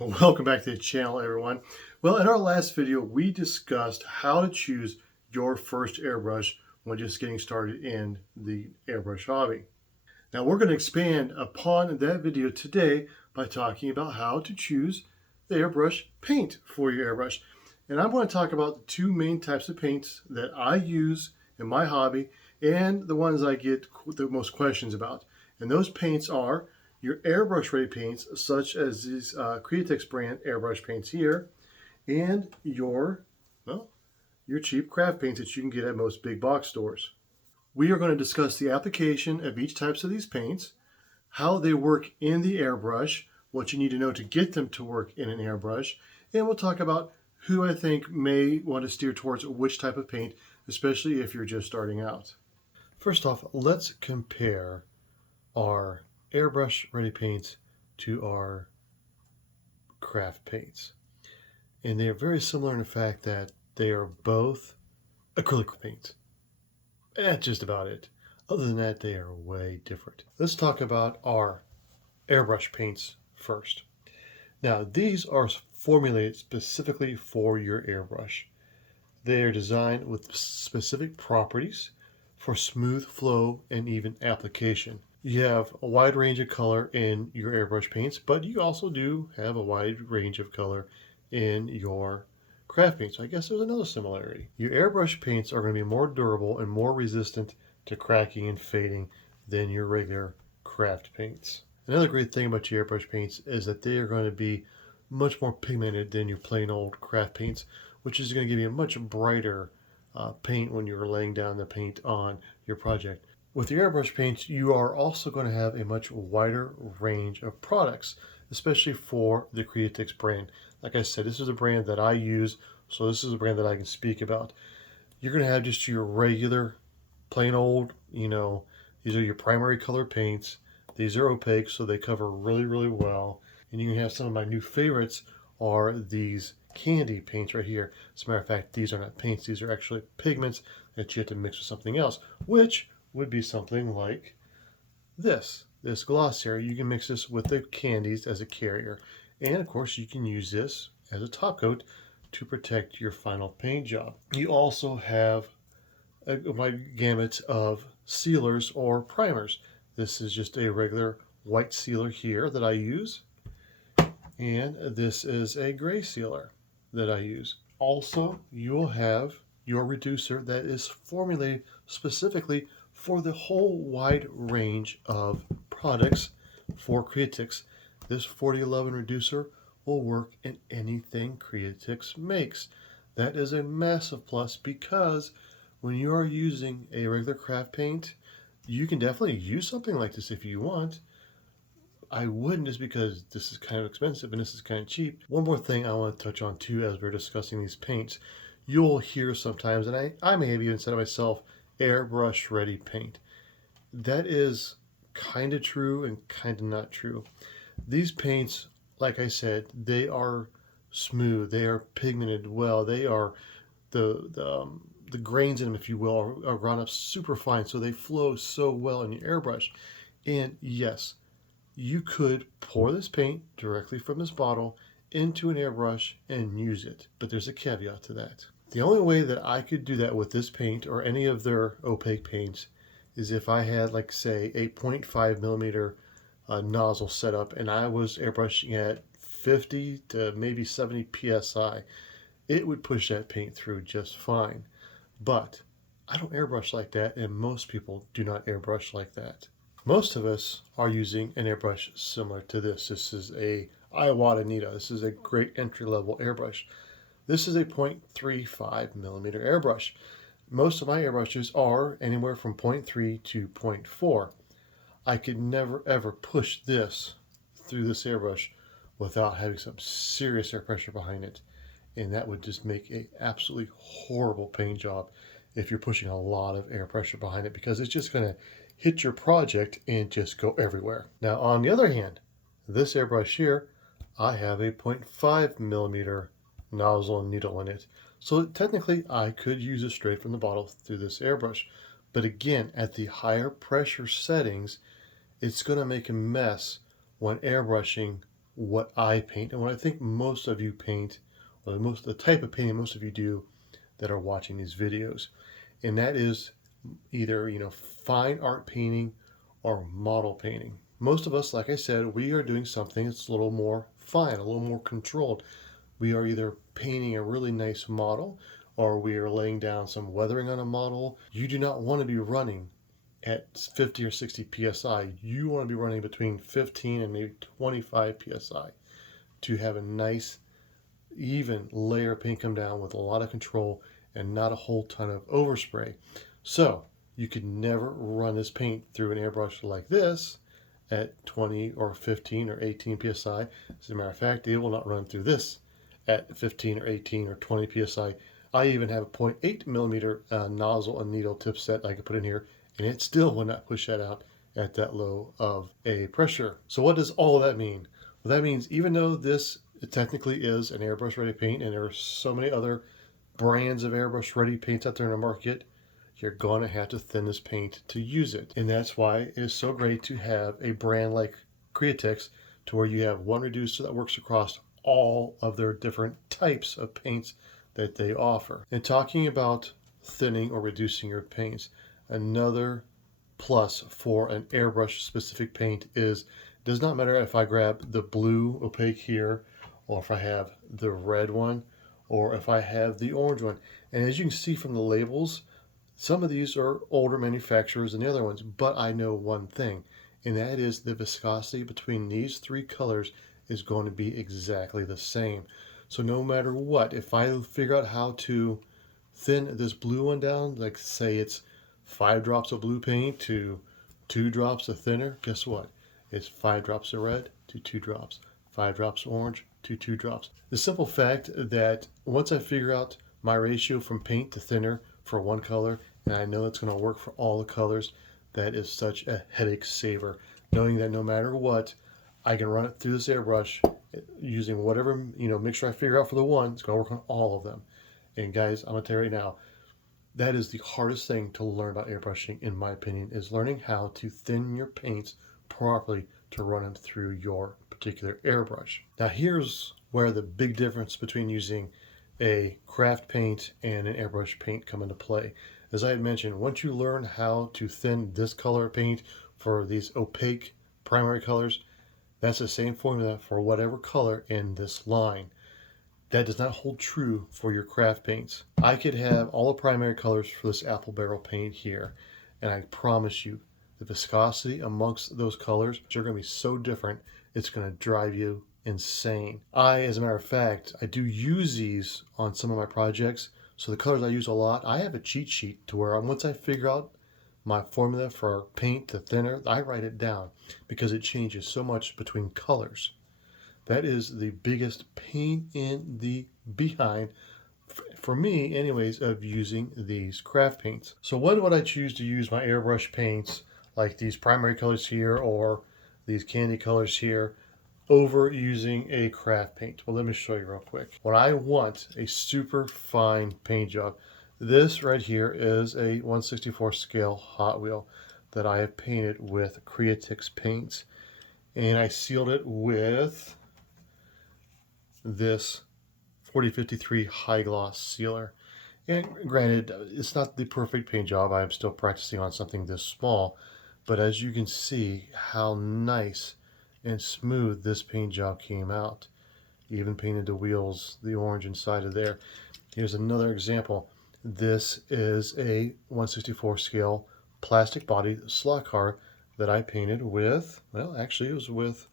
Well, welcome back to the channel, everyone. Well, in our last video, we discussed how to choose your first airbrush when just getting started in the airbrush hobby. Now, we're going to expand upon that video today by talking about how to choose the airbrush paint for your airbrush. And I'm going to talk about the two main types of paints that I use in my hobby and the ones I get the most questions about. And those paints are your airbrush ready paints, such as these Createx brand airbrush paints here, and well, your cheap craft paints that you can get at most big box stores. We are going to discuss the application of each types of these paints, how they work in the airbrush, what you need to know to get them to work in an airbrush, and we'll talk about who I think may want to steer towards which type of paint, especially if you're just starting out. First off, let's compare our airbrush ready paints to our craft paints. And they are very similar in the fact that they are both acrylic paints. That's just about it. Other than that, they are way different. Let's talk about our airbrush paints first. Now, these are formulated specifically for your airbrush. They are designed with specific properties for smooth flow and even application. You have a wide range of color in your airbrush paints, but you also do have a wide range of color in your craft paints. So I guess there's another similarity. Your airbrush paints are going to be more durable and more resistant to cracking and fading than your regular craft paints. Another great thing about your airbrush paints is that they are going to be much more pigmented than your plain old craft paints, which is going to give you a much brighter paint when you're laying down the paint on your project. With your airbrush paints, you are also going to have a much wider range of products, especially for the Createx brand. Like I said, this is a brand that I use, so this is a brand that I can speak about. You're going to have just your regular, plain old, these are your primary color paints. These are opaque, so they cover really, really well. And you can have some of my new favorites are these candy paints right here. As a matter of fact, these are not paints. These are actually pigments that you have to mix with something else, which would be something like this gloss here. You can mix this with the candies as a carrier. And of course, you can use this as a top coat to protect your final paint job. You also have a wide gamut of sealers or primers. This is just a regular white sealer here that I use. And this is a gray sealer that I use. Also, you'll have your reducer that is formulated specifically for the whole wide range of products for Createx. This 4011 reducer will work in anything Createx makes. That is a massive plus because when you are using a regular craft paint, you can definitely use something like this if you want. I wouldn't, just because this is kind of expensive and this is kind of cheap. One more thing I want to touch on too as we're discussing these paints. You'll hear sometimes, and I may have even said to myself, airbrush ready paint. That is kind of true and kind of not true. These paints, like I said, they are smooth, they are pigmented well, they are the grains in them, if you will, are run up super fine, so they flow so well in your airbrush. And yes, you could pour this paint directly from this bottle into an airbrush and use it, but there's a caveat to that. The only way that I could do that with this paint or any of their opaque paints is if I had, like, say, a 0.5 millimeter nozzle set up and I was airbrushing at 50 to maybe 70 psi. It would push that paint through just fine. But I don't airbrush like that, and most people do not airbrush like that. Most of us are using an airbrush similar to this. This is a Iwata Nita. This is a great entry-level airbrush. This is a 0.35 millimeter airbrush. Most of my airbrushes are anywhere from 0.3 to 0.4. I could never ever push this through this airbrush without having some serious air pressure behind it. And that would just make an absolutely horrible paint job if you're pushing a lot of air pressure behind it, because it's just going to hit your project and just go everywhere. Now, on the other hand, this airbrush here, I have a 0.5 millimeter nozzle and needle in it. So technically I could use it straight from the bottle through this airbrush. But again, at the higher pressure settings, it's going to make a mess when airbrushing what I paint and what I think most of you paint, or the type of painting most of you do that are watching these videos. And that is either, fine art painting or model painting. Most of us, like I said, we are doing something that's a little more fine, a little more controlled. We are either painting a really nice model or we are laying down some weathering on a model. You do not want to be running at 50 or 60 psi. You want to be running between 15 and maybe 25 psi to have a nice, even layer of paint come down with a lot of control and not a whole ton of overspray. So you could never run this paint through an airbrush like this at 20 or 15 or 18 psi. As a matter of fact, it will not run through this at 15 or 18 or 20 psi. I even have a 0.8 millimeter nozzle and needle tip set I could put in here, and it still will not push that out at that low of a pressure. So what does all of that mean? Well, that means even though this technically is an airbrush ready paint, and there are so many other brands of airbrush ready paints out there in the market, you're going to have to thin this paint to use it. And that's why it is so great to have a brand like Createx, to where you have one reducer that works across all of their different types of paints that they offer. And talking about thinning or reducing your paints, another plus for an airbrush specific paint is, it does not matter if I grab the blue opaque here, or if I have the red one, or if I have the orange one. And as you can see from the labels, some of these are older manufacturers than the other ones, but I know one thing, and that is the viscosity between these three colors is going to be exactly the same. So no matter what, if I figure out how to thin this blue one down, like say it's 5 drops of blue paint to 2 drops of thinner, guess what? It's 5 drops of red to 2 drops, 5 drops of orange to 2 drops. The simple fact that once I figure out my ratio from paint to thinner for one color, and I know it's going to work for all the colors, that is such a headache saver. Knowing that no matter what, I can run it through this airbrush using whatever mixture I figure out for the one. It's going to work on all of them. And guys, I'm going to tell you right now, that is the hardest thing to learn about airbrushing, in my opinion, is learning how to thin your paints properly to run them through your particular airbrush. Now here's where the big difference between using a craft paint and an airbrush paint come into play. As I had mentioned, once you learn how to thin this color paint for these opaque primary colors, that's the same formula for whatever color in this line. That does not hold true for your craft paints. I could have all the primary colors for this apple barrel paint here, and I promise you, the viscosity amongst those colors are going to be so different, it's going to drive you insane. As a matter of fact, I do use these on some of my projects. So the colors I use a lot, I have a cheat sheet to where once I figure out my formula for paint to thinner, I write it down because it changes so much between colors. That is the biggest pain in the behind, for me anyways, of using these craft paints. So when would I choose to use my airbrush paints, like these primary colors here or these candy colors here, over using a craft paint? Well, let me show you real quick. When I want a super fine paint job, this right here is a 1/64 scale Hot Wheel that I have painted with Createx paints, and I sealed it with this 4053 high gloss sealer. And granted, it's not the perfect paint job. I'm still practicing on something this small, but as you can see how nice and smooth this paint job came out. Even painted the wheels, the orange inside of there. Here's another example. This is a 1/64 scale plastic body slot car that I painted with, well, actually it was with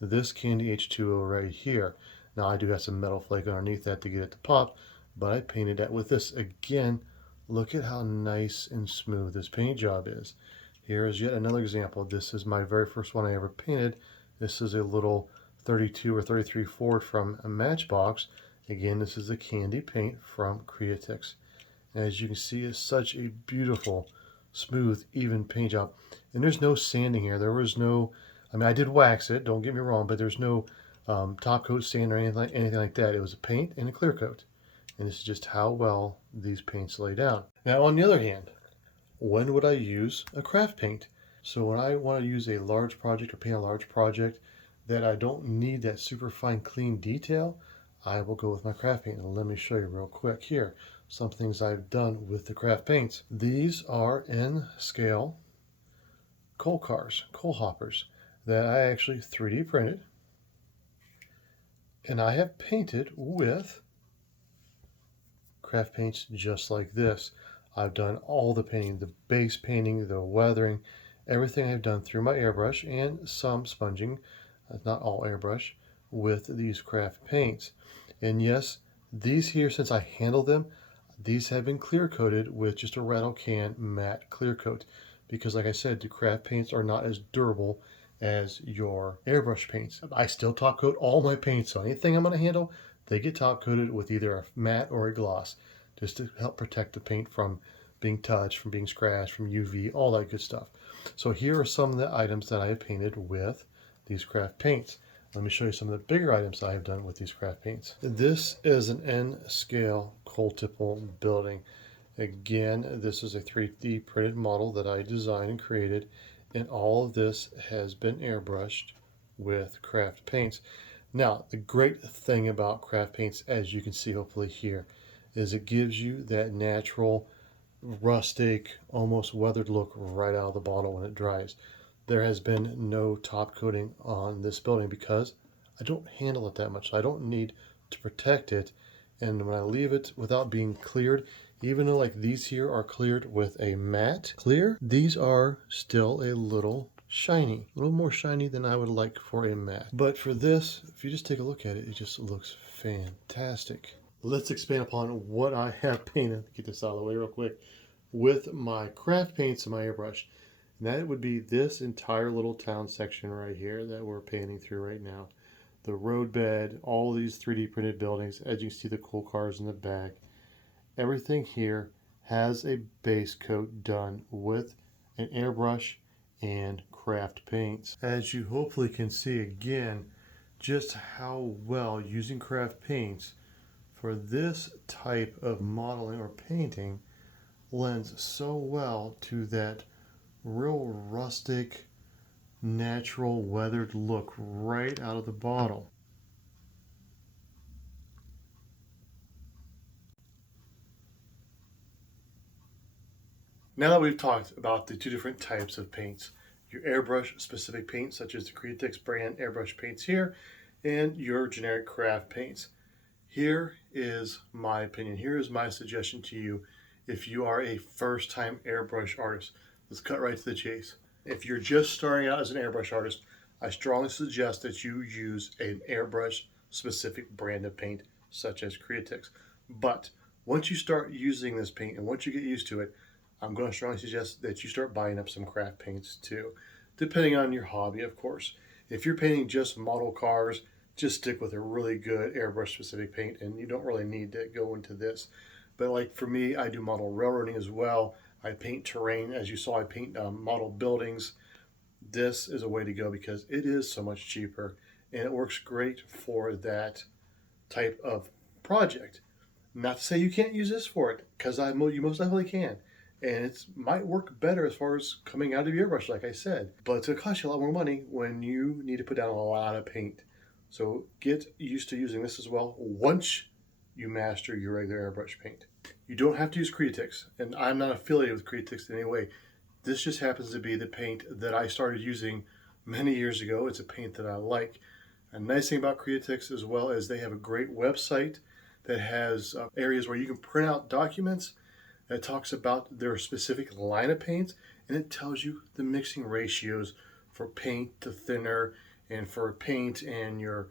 this candy H2O right here. Now I do have some metal flake underneath that to get it to pop, but I painted that with this. Again, look at how nice and smooth this paint job is. Here is yet another example. This is my very first one I ever painted. This is a little 32 or 33 Ford from a Matchbox. Again, this is a candy paint from Createx. As you can see, it's such a beautiful, smooth, even paint job. And there's no sanding here. There was no, I mean, I did wax it, don't get me wrong, but there's no top coat sand or anything like that. It was a paint and a clear coat. And this is just how well these paints lay down. Now, on the other hand, when would I use a craft paint? So when I want to use a large project or paint a large project, that I don't need that super fine clean detail, I will go with my craft paint. And let me show you real quick here some things I've done with the craft paints. These are in scale coal cars, coal hoppers that I actually 3D printed, and I have painted with craft paints just like this. I've done all the painting, the base painting, the weathering, everything I've done through my airbrush and some sponging, not all airbrush, with these craft paints. And yes, these here, since I handle them, these have been clear coated with just a rattle can matte clear coat, because like I said, the craft paints are not as durable as your airbrush paints. I still top coat all my paints, so anything I'm going to handle, they get top coated with either a matte or a gloss, just to help protect the paint from being touched, from being scratched, from UV, all that good stuff. So here are some of the items that I have painted with these craft paints. Let me show you some of the bigger items I have done with these craft paints. This is an N-scale coal tipple building. Again, this is a 3D printed model that I designed and created, and all of this has been airbrushed with craft paints. Now, the great thing about craft paints, as you can see hopefully here, is it gives you that natural, rustic, almost weathered look right out of the bottle when it dries. There has been no top coating on this building because I don't handle it that much. I don't need to protect it. And when I leave it without being cleared, even though like these here are cleared with a matte clear, these are still a little shiny, a little more shiny than I would like for a matte. But for this, if you just take a look at it, it just looks fantastic. Let's expand upon what I have painted. Get this out of the way real quick with my craft paints and my airbrush. And that would be this entire little town section right here that we're painting through right now. The roadbed, all these 3D printed buildings, as you can see the cool cars in the back. Everything here has a base coat done with an airbrush and craft paints. As you hopefully can see again, just how well using craft paints for this type of modeling or painting lends so well to that real rustic, natural, weathered look right out of the bottle. Now that we've talked about the two different types of paints, your airbrush specific paints such as the Createx brand airbrush paints here, and your generic craft paints, here is my opinion. Here is my suggestion to you if you are a first-time airbrush artist. Let's cut right to the chase. If you're just starting out as an airbrush artist, I strongly suggest that you use an airbrush specific brand of paint such as Createx. But once you start using this paint and once you get used to it, I'm going to strongly suggest that you start buying up some craft paints too, depending on your hobby, of course. If you're painting just model cars, just stick with a really good airbrush specific paint and you don't really need to go into this. But like for me, I do model railroading as well. I paint terrain. As you saw, I paint model buildings. This is a way to go because it is so much cheaper and it works great for that type of project. Not to say you can't use this for it, because you most definitely can. And it might work better as far as coming out of your airbrush, like I said. But it's going to cost you a lot more money when you need to put down a lot of paint. So get used to using this as well once you master your regular airbrush paint. You don't have to use Createx, and I'm not affiliated with Createx in any way. This just happens to be the paint that I started using many years ago. It's a paint that I like. A nice thing about Createx as well is they have a great website that has areas where you can print out documents that talks about their specific line of paints, and it tells you the mixing ratios for paint to thinner and for paint and your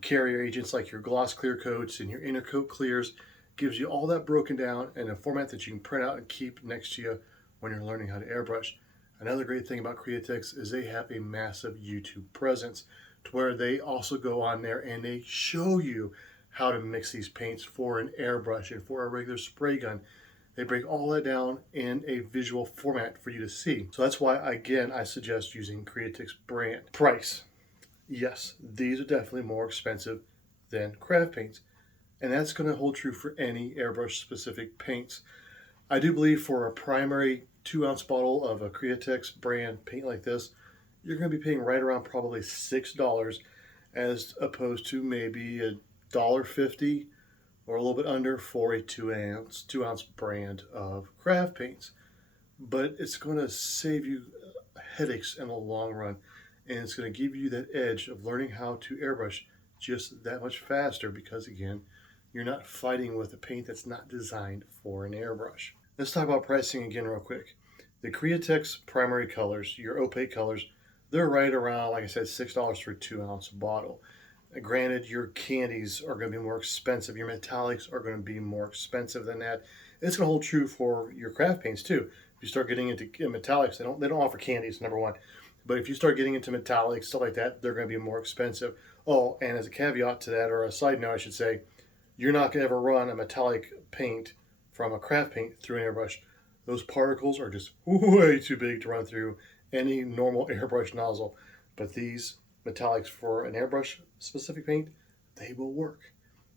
carrier agents like your gloss clear coats and your inner coat clears. Gives you all that broken down in a format that you can print out and keep next to you when you're learning how to airbrush. Another great thing about Createx is they have a massive YouTube presence to where they also go on there and they show you how to mix these paints for an airbrush and for a regular spray gun. They break all that down in a visual format for you to see. So that's why, again, I suggest using Createx brand. Price. Yes, these are definitely more expensive than craft paints. And that's going to hold true for any airbrush specific paints. I do believe for a primary 2-ounce bottle of a Createx brand paint like this, you're going to be paying right around probably $6 as opposed to maybe $1.50 or a little bit under for a 2 ounce brand of craft paints. But it's going to save you headaches in the long run, and it's going to give you that edge of learning how to airbrush just that much faster because, again, you're not fighting with a paint that's not designed for an airbrush. Let's talk about pricing again real quick. The Createx primary colors, your opaque colors, they're right around, like I said, $6 for a 2 ounce bottle. Granted, your candies are going to be more expensive. Your metallics are going to be more expensive than that. It's going to hold true for your craft paints too. If you start getting into metallics, they don't offer candies, number one. But if you start getting into metallics, stuff like that, they're going to be more expensive. Oh, and as a caveat to that, or a side note, I should say, you're not going to ever run a metallic paint from a craft paint through an airbrush. Those particles are just way too big to run through any normal airbrush nozzle. But these metallics for an airbrush specific paint, they will work.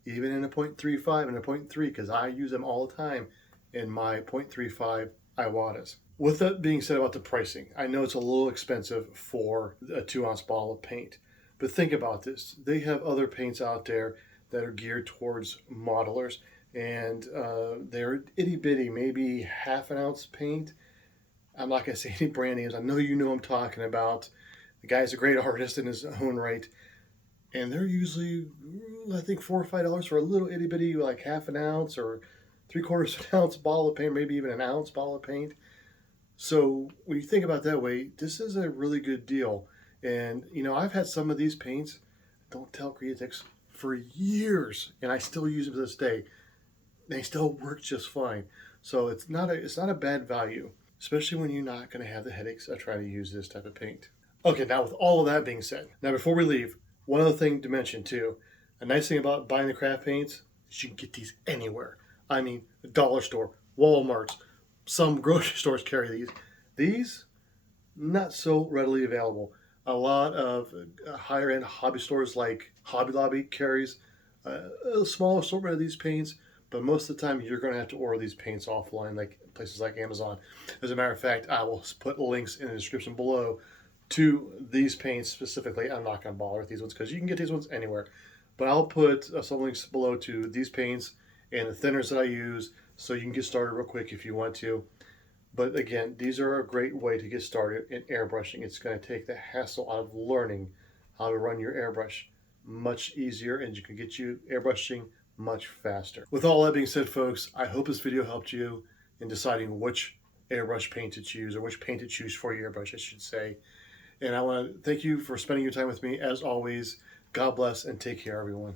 Even in a 0.35 and a 0.3, because I use them all the time in my 0.35 Iwatas. With that being said about the pricing, I know it's a little expensive for a 2 ounce bottle of paint, but think about this. They have other paints out there that are geared towards modelers, and they're itty bitty, maybe half an ounce paint. I'm not going to say any brand names. I know you know I'm talking about. The guy's a great artist in his own right, and they're usually, I think, $4 or $5 for a little itty bitty, like half an ounce or 3/4 of an ounce bottle of paint, maybe even an ounce bottle of paint. So when you think about it that way, this is a really good deal. And you know, I've had some of these paints, don't tell Createx, for years, and I still use them to this day. They still work just fine. So it's not a bad value, especially when you're not going to have the headaches of trying to use this type of paint. Okay, now with all of that being said, now before we leave, one other thing to mention too. A nice thing about buying the craft paints is you can get these anywhere. I mean, the dollar store, Walmart's, some grocery stores carry these. These, not so readily available. A lot of higher end hobby stores like Hobby Lobby carries a small assortment of these paints, but most of the time you're going to have to order these paints offline, like places like Amazon. As a matter of fact, I will put links in the description below to these paints specifically. I'm not going to bother with these ones because you can get these ones anywhere. But I'll put some links below to these paints and the thinners that I use so you can get started real quick if you want to. But again, these are a great way to get started in airbrushing. It's going to take the hassle out of learning how to run your airbrush much easier, and you can get you airbrushing much faster. With all that being said, folks, I hope this video helped you in deciding which airbrush paint to choose, or which paint to choose for your airbrush, I should say. And I want to thank you for spending your time with me. As always, God bless and take care, everyone.